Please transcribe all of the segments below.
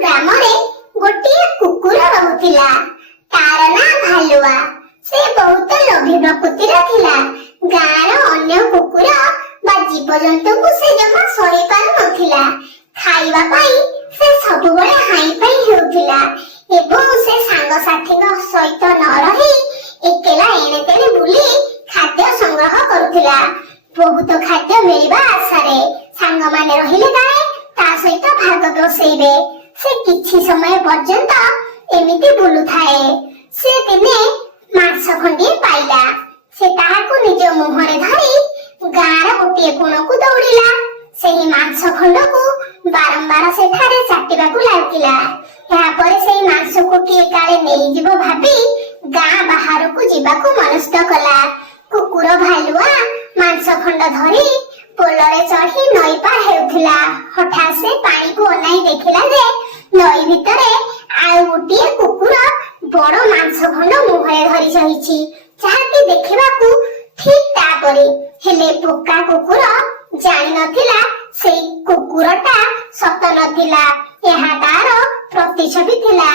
ଗ୍ରାମରେ ଗୋଟିଏ କୁକୁର ରହୁଥିଲା। ତାର ନାଁ ଭାଲୁଆ। ସେ ବହୁତ ଲୋଭୀ ପ୍ରକୃତିର ଥିଲା। ଗାଁର ଅନ୍ୟ କୁକୁର ବା ଜୀବଜନ୍ତୁଙ୍କୁ ସେ ଜମା ସହି ପାରୁନଥିଲା। ଖାଇବା ପାଇଁ ସେ ସବୁବେଳେ ହାଇଁ ପାଇଁ ହେଉଥିଲା ଏବଂ ସେ ସାଙ୍ଗସାଥୀଙ୍କ ସହିତ ନ ରହି ଏକେଲା ଏଣେ ତେଣେ ବୁଲି ଖାଦ୍ୟ ସଂଗ୍ରହ କରୁଥିଲା। ବହୁତ ଖାଦ୍ୟ ମିଳିବା ଆଶାରେ ସାଙ୍ଗମାନେ ରହିଲେ କାଳେ ତା ସହିତ ଭାଗ ବସେଇବେ। ସେ କିଛି ସମୟ ପର୍ଯ୍ୟନ୍ତ ଏମିତି ବୁଲୁଥାଏ। ସେ ଦିନେ ମାଂସ ଖଣ୍ଡିଏ ପାଇଲା। ସେ ତାହାକୁ ନିଜ ମୁହଁରେ ଧରି ଗାଁର ଗୋଟିଏ କୋଣକୁ ଦୌଡ଼ିଲା। ସେହି ମାଂସ ଖଣ୍ଡକୁ ବାରମ୍ବାର ସେଠାରେ ଚାଟିବାକୁ ଲାଗିଲା। ଏହାପରେ ସେହି ମାଂସକୁ କିଏ କାଳେ ନେଇଯିବ ଭାବି ଗାଁ ବାହାରକୁ ଯିବାକୁ ମନସ୍ଥ କଲା। କୁକୁର ଭାଲୁଆ ମାଂସ ଖଣ୍ଡ ଧରି ପୋଲରେ ଚଢି ନଈ ପାର ହେଉଥିଲା। ହଠାତ୍ ସେ ପାଣିକୁ ଅନାଇ ଦେଖିଲା ଯେ ନଈ ଭିତରେ ଆଉ ଗୋଟିଏ କୁକୁର ବଡ଼ ମାଂସ ଖଣ୍ଡ ମୁହଁରେ ଧରି ରହିଛି, ଯାହାକି ଦେଖିବାକୁ ଠିକ୍ ତାପରି। ହେଲେ ବୋକା କୁକୁର ଜାଣିନଥିଲା ସେଇ କୁକୁରଟା ସତ ନଥିଲା, ଏହା ତାର ପ୍ରତିଛବି ଥିଲା।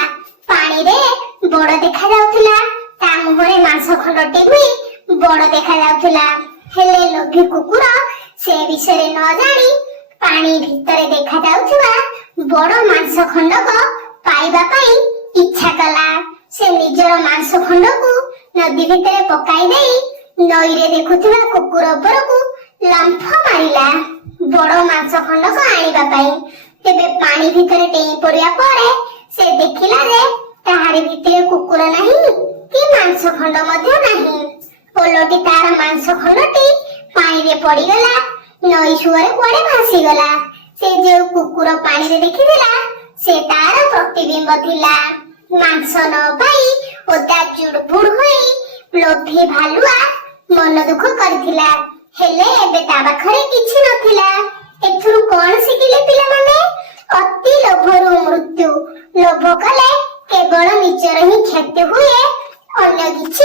ପାଣିରେ ବଡ଼ ଦେଖାଯାଉଥିଲା, ତା ମୁହଁରେ ମାଂସ ଖଣ୍ଡଟି ବି ବଡ଼ ଦେଖାଯାଉଥିଲା। ହେଲେ ଲୋଭୀ କୁକୁର ସେ ବିଷୟରେ ନ ଜାଣି ପାଣି ଭିତରେ ଦେଖାଯାଉଥିବା ବଡ଼ ମାଂସ ଖଣ୍ଡକ ପାଇବା ପାଇଁ ଇଚ୍ଛା କଲା। ସେ ନିଜର ମାଂସ ଖଣ୍ଡକୁ ନଦୀ ଭିତରେ ପକାଇ ଦେଇ ନଈରେ ଦେଖୁଥିବା କୁକୁର ଉପରକୁ ଲମ୍ଫ ମାରିଲା ବଡ଼ ମାଂସ ଖଣ୍ଡକ ଆଣିବା ପାଇଁ। ତେବେ ପାଣି ଭିତରେ ଡେଇଁ ପଡ଼ିବା ପରେ ସେ ଦେଖିଲା ଯେ ତାହାରି ଭିତରେ କୁକୁର ନାହିଁ କି ମାଂସ ଖଣ୍ଡ ମଧ୍ୟ ନାହିଁ। ଓଲଟି ତାର ମାଂସ ଖଣ୍ଡଟି ପାଣିରେ ପଡ଼ିଗଲା, ନଈ ସୁଅରେ କୁଆଡ଼େ ଭାସିଗଲା। ସେ ଯେଉଁ କୁକୁର ପାଣିରେ ଦେଖିଥିଲା ସେ ତାର ପ୍ରତିବିମ୍ବ ଥିଲା। ମାଂସ ନ ପାଇ ଓଦା ଚୁଡୁବୁଡୁ ହୋଇ ଲୋଭୀ ଭାଲୁଆ ମନ ଦୁଃଖ କରିଥିଲା। ହେଲେ ଏବେ ତା ପାଖରେ କିଛି ନଥିଲା। ଏଥିରୁ କଣ ଶିଖିଲେ ପିଲାମାନେ? ଅତି ଲୋଭରୁ ମୃତ୍ୟୁ। ଲୋଭ କଲେ କେବଳ ନିଜର ହିଁ କ୍ଷତି ହୁଏ, ଅନ୍ୟ କିଛି